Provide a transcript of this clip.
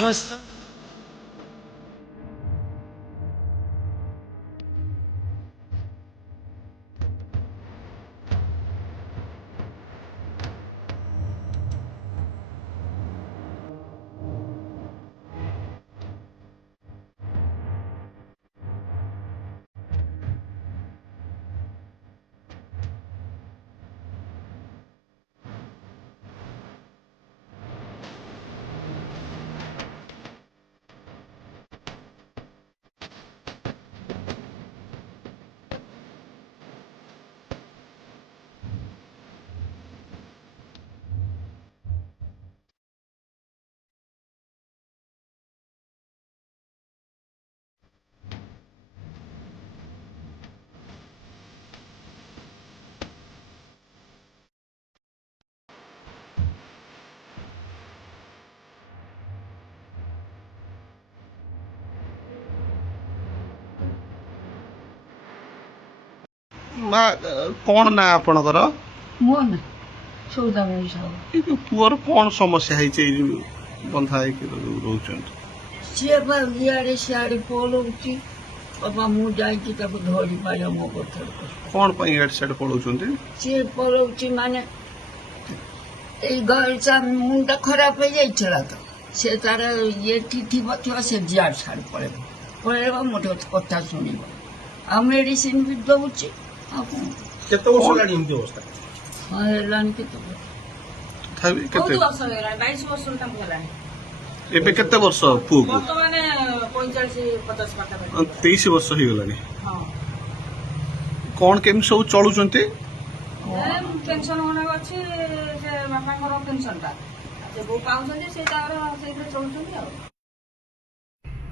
Costa. ମା କଣ ନା ଆପଣଙ୍କର? ମୋ ନା ସୌଦାମିନୀ ସାହୁ। ଏଇ ଯୋଉ ପୁଅର କଣ ସମସ୍ୟା ହେଇଛି ଏଇ ଯୋଉ ବନ୍ଧା ହେଇକି ରହୁଛନ୍ତି? ସିଏ ବା ଇଆଡ଼େ ସିଆଡ଼େ ପଳଉଛି। ବାବା ମୁଁ ଯାଇକି ତାକୁ ଧରି ପାରିବ ମୋ କଥାରେ। କଣ ପାଇଁ ଇଆଡେ ସିଆଡେ ପଳଉଛନ୍ତି? ସିଏ ପଳଉଛି ମାନେ ଏଇ ମୁଣ୍ଡ ଖରାପ ହେଇଯାଇଥିଲା ତ ସେ ତାର ଇଏଠି ଥିବ ସେ ଜିଆଡେ ସିଆଡ଼େ ପଳେଇବ ମୋ କଥା ଶୁଣିବ ଆଉ ମେଡିସିନ ବି ଦଉଛି। ଆଉ କଣ କେତେ ବର୍ଷ ହେଲାଣି ଏମିତି ଅବସ୍ଥା? ହଁ ହେଲାଣି କେତେ ତଥାପି କେତେ ବହୁତ ବର୍ଷ ହେଇଗଲାଣି 22 ବର୍ଷରୁ ତାଙ୍କୁ ହେଲାଣି ଏବେ କେତେ ବର୍ଷ ପୁଅକୁ? ବର୍ତ୍ତମାନ 45-50 ପାଖାପାଖି 23 ବର୍ଷ ହେଇଗଲାଣି। ହଁ କଣ କେମିତି ସବୁ ଚଳୁଛନ୍ତି? ପେନସନ ଗୁଡ଼ାକ ଅଛି ସେ ବାପାଙ୍କର ପେନସନଟା ସେ ବୋଉ ପାଉଛନ୍ତି ସେ ତାଙ୍କର ସେଇଥିରେ ଚଳୁଛନ୍ତି